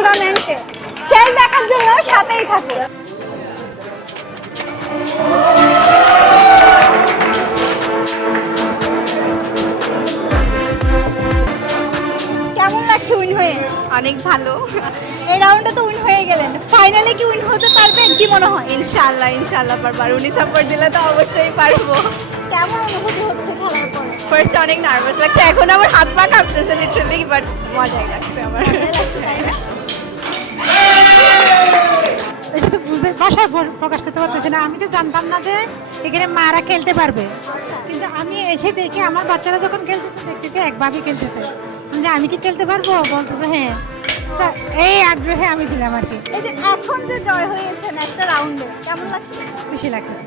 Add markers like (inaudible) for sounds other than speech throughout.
টুর্নামেন্টে। শেষ দেখার জন্য সাথেই থাকুন কেমন লাগছে উইন হয়ে? অনেক ভালো। এই রাউন্ডে তো উইন হয়ে গেলেন। ফাইনালে কি উইন হতে পারবেন? কি মনে হয়? ইনশাল্লাহ ইনশাল্লাহ পারবার উনি সাপোর্ট দিলে তো অবশ্যই পারব। কেমন অনুভূতি হচ্ছে খেলার পর? ফার্স্ট অনেক নার্ভাস লাগছে এখন আমার হাত পা কাঁপতেছে লিটারালি বাট মজাই লাগছে আমার। ভাষায় প্রকাশ করতে পারতেছি না। আমি তো জানতাম না যে এখানে মারা খেলতে পারবে। কিন্তু আমি এসে দেখি আমার বাচ্চারা যখন খেলতেছে দেখতেছে একভাবে খেলতেছে। যে আমি কি খেলতে পারব? বলতেছে হ্যাঁ। এই আগ্রহে আমি দিলাম আর কি। এই যে এখন যে জয় হয়েছেন একটা রাউন্ডে কেমন লাগছে? খুশি লাগতেছে।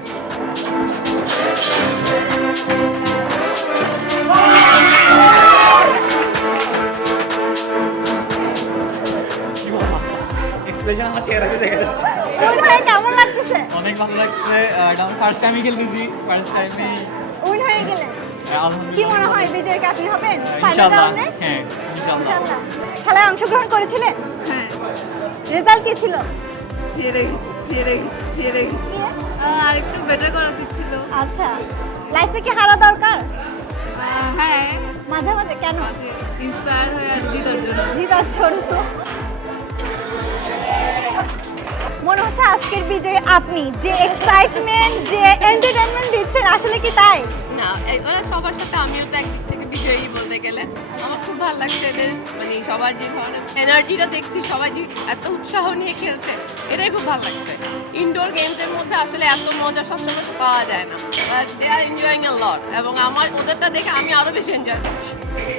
অনেক ভালো লাগছে। এটা ফার্স্ট টাইমই খেলতেছি ফার্স্ট টাইমে উইন হয়ে গেলেন কি মনে হয় বিজয় হবেন? ইনশাআল্লাহ হ্যাঁ ইনশাআল্লাহ ইনশাআল্লাহ খেলায় অংশগ্রহণ করেছিলেন? হ্যাঁ। রেজাল্ট কি ছিল? হেরে গেছি হেরে গেছি হেরে গেছি। আর একটু বেটার করা উচিত ছিল। আচ্ছা। লাইফে কি হারা দরকার? হ্যাঁ। মাঝে মাঝে কেন? ইন্সপায়ার হয়ে আর জিতার জন্য জিতার জন্য মনে হচ্ছে আজকের বিজয়ী আপনি। যে এক্সাইটমেন্ট যে এন্টারটেনমেন্ট দিচ্ছেন, আসলে কি তাই? না এই- সবার সাথে আমিও তো বিজয়ী বলতে গেলে। আমার খুব ভালো লাগছে এদের মানে সবার যে ধরনের এনার্জিটা দেখছি সবাই যে এত উৎসাহ নিয়ে খেলছে এটাই খুব ভালো লাগছে। ইনডোর গেমসের মধ্যে আসলে এত মজা সবসময় পাওয়া যায় না। বাট দে আর এনজয়িং এ লট এবং আমার ওদেরটা দেখে আমি আরও বেশি এনজয় করছি।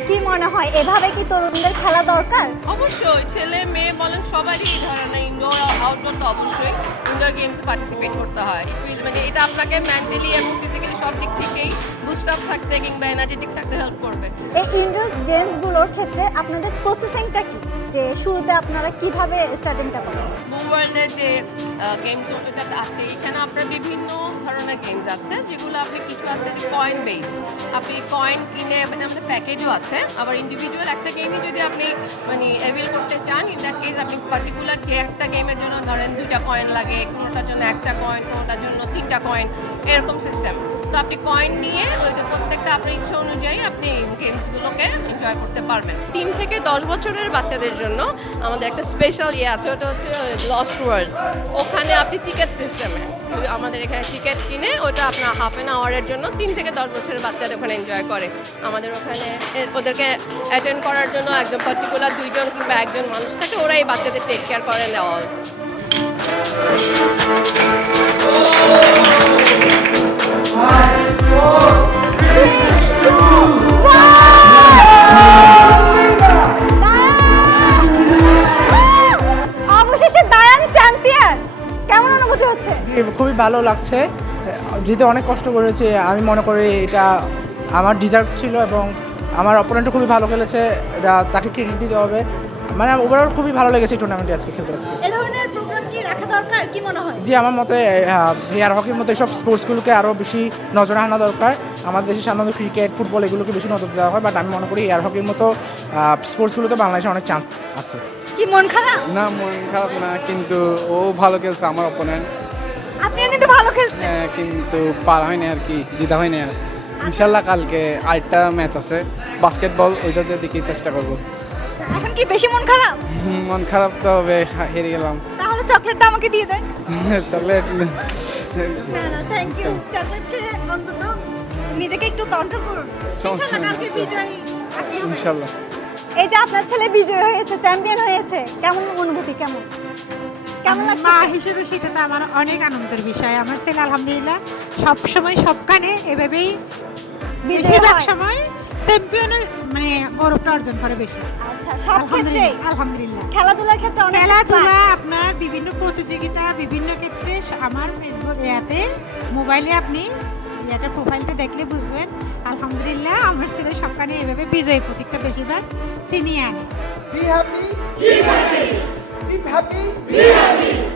কি মনে হয় এভাবে কি তরুণদের খেলা দরকার? অবশ্যই ছেলে মেয়ে বলেন সবারই এই ধরনের ইনডোর আউটডোর তো অবশ্যই। ইনডোর গেমসে পার্টিসিপেট করতে হয়। ইট উইল মানে এটা আপনাকে মেন্টালি এবং ফিজিক্যালি সব দিক থেকেই বুস্ট আপ থাকতে, কিংবা এনার্জেটিক থাকতে হেল্প করবে। এই ইনডোর গেমসগুলোর ক্ষেত্রে আপনাদের প্রসেসিংটা কি? যে শুরুতে আপনারা কীভাবে স্টার্টিংটা করেন? বুম ওয়ার্ল্ডের যে গেম জোনটা আছে, এখানে আপনার বিভিন্ন ধরনের গেমস আছে, যেগুলো আপনি কিছু আছে যে কয়েন বেসড আপনি কয়েন কিনে মানে আমাদের প্যাকেজও আছে, আবার ইন্ডিভিজুয়াল একটা গেমই যদি আপনি মানে অ্যাভেল করতে চান ইন দ্যাট কেস আপনি পার্টিকুলার যে একটা গেমের জন্য ধরেন দুইটা কয়েন লাগে, কোনোটার জন্য একটা কয়েন কোনোটার জন্য তিনটা কয়েন এরকম সিস্টেম তো আপনি কয়েন নিয়ে ওই প্রত্যেকটা আপনার ইচ্ছা অনুযায়ী আপনি গেমসগুলোকে এনজয় করতে পারবেন। তিন থেকে দশ বছরের বাচ্চাদের জন্য আমাদের একটা স্পেশাল ইয়ে আছে, ওটা হচ্ছে লস্ট ওয়ার্ল্ড ওখানে আপনি টিকিট সিস্টেমে আমাদের এখানে টিকিট কিনে ওটা আপনার হাফ অ্যান আওয়ারের জন্য তিন থেকে দশ বছরের বাচ্চারা ওখানে এনজয় করে। আমাদের ওখানে ওদেরকে অ্যাটেন্ড করার জন্য একদম পার্টিকুলার দুইজন কিংবা একজন মানুষ থাকে ওরা এই বাচ্চাদের টেক কেয়ার করে দেওয়া ভালো লাগছে। জিতে অনেক কষ্ট করেছে। আমি মনে করি এটা আমার ডিজার্ভ ছিল এবং আমার অপোনেন্টও খুবই ভালো খেলেছে। এটা তাকে ক্রেডিট দিতে হবে। মানে ওভারঅল খুবই ভালো লেগেছে টুর্নামেন্টে আজকে খেলতে আজকে। এ ধরনের প্রোগ্রাম কি রাখা দরকার? কি মনে হয়? জি আমার মতে এয়ার হকির মতো এইসব স্পোর্টসগুলোকে আরও বেশি নজরে আনা দরকার। আমাদের দেশে সাধারণত ক্রিকেট ফুটবল এগুলোকে বেশি নজর দেওয়া হয় বাট আমি মনে করি এয়ার হকির মতো স্পোর্টসগুলোতে বাংলাদেশে অনেক চান্স আছে। কি মন খারাপ? না মন খারাপ না কিন্তু ও ভালো খেলছে আমার অপোনেন্ট আপনিও কিন্তু ভালো খেলছেন। কিন্তু পার হয়নি আর কি জিতা হয়নি আর। ইনশাল্লাহ কালকে আরেকটা ম্যাচ আছে বাস্কেটবল ওইটাতে দেখি চেষ্টা করব। আচ্ছা, এখন কি বেশি মন খারাপ? মন খারাপ তো হবে হেরে গেলাম। তাহলে চকলেটটা আমাকে দিয়ে দেন। (laughs) চকলেট। না না থ্যাংক ইউ চকলেট খেয়ে অন্তত নিজেকে একটু কন্ট্রোল করুন। সমস্যা কালকে বিজয়ী ইনশাল্লাহ এই যে আপনার ছেলে বিজয় হয়েছে চ্যাম্পিয়ন হয়েছে কেমন অনুভূতি কেমন? মা হিসেবে সেটা তো আমার অনেক আনন্দের বিষয়। আমার ছেলে আলহামদুলিল্লাহ সব সময় সবখানে এভাবেই বেশিরভাগ সময় চ্যাম্পিয়নের মানে গৌরবটা অর্জন করে বেশি। আচ্ছা আলহামদুলিল্লাহ। খেলাধুলার ক্ষেত্রে অনেক খেলাধুলা আপনার বিভিন্ন প্রতিযোগিতা বিভিন্ন ক্ষেত্রে আমার ফেসবুক ইয়াতে মোবাইলে আপনি ইয়াটা প্রোফাইলটা দেখলে বুঝবেন। আলহামদুলিল্লাহ আমার ছেলে সবখানে এভাবে বিজয়ী প্রতীকটা বেশিরভাগ ছিনিয়ে আনে। Be happy. Be happy.